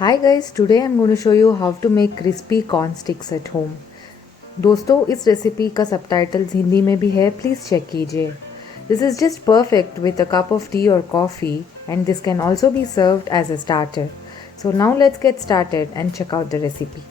Hi guys, today I'm going to show you how to make crispy corn sticks at home. दोस्तों इस recipe का subtitles Hindi में भी है, प्लीज़ चेक कीजिए. This is just perfect with a cup of tea or coffee and this can also be served as a starter. So now let's get started and check out the recipe.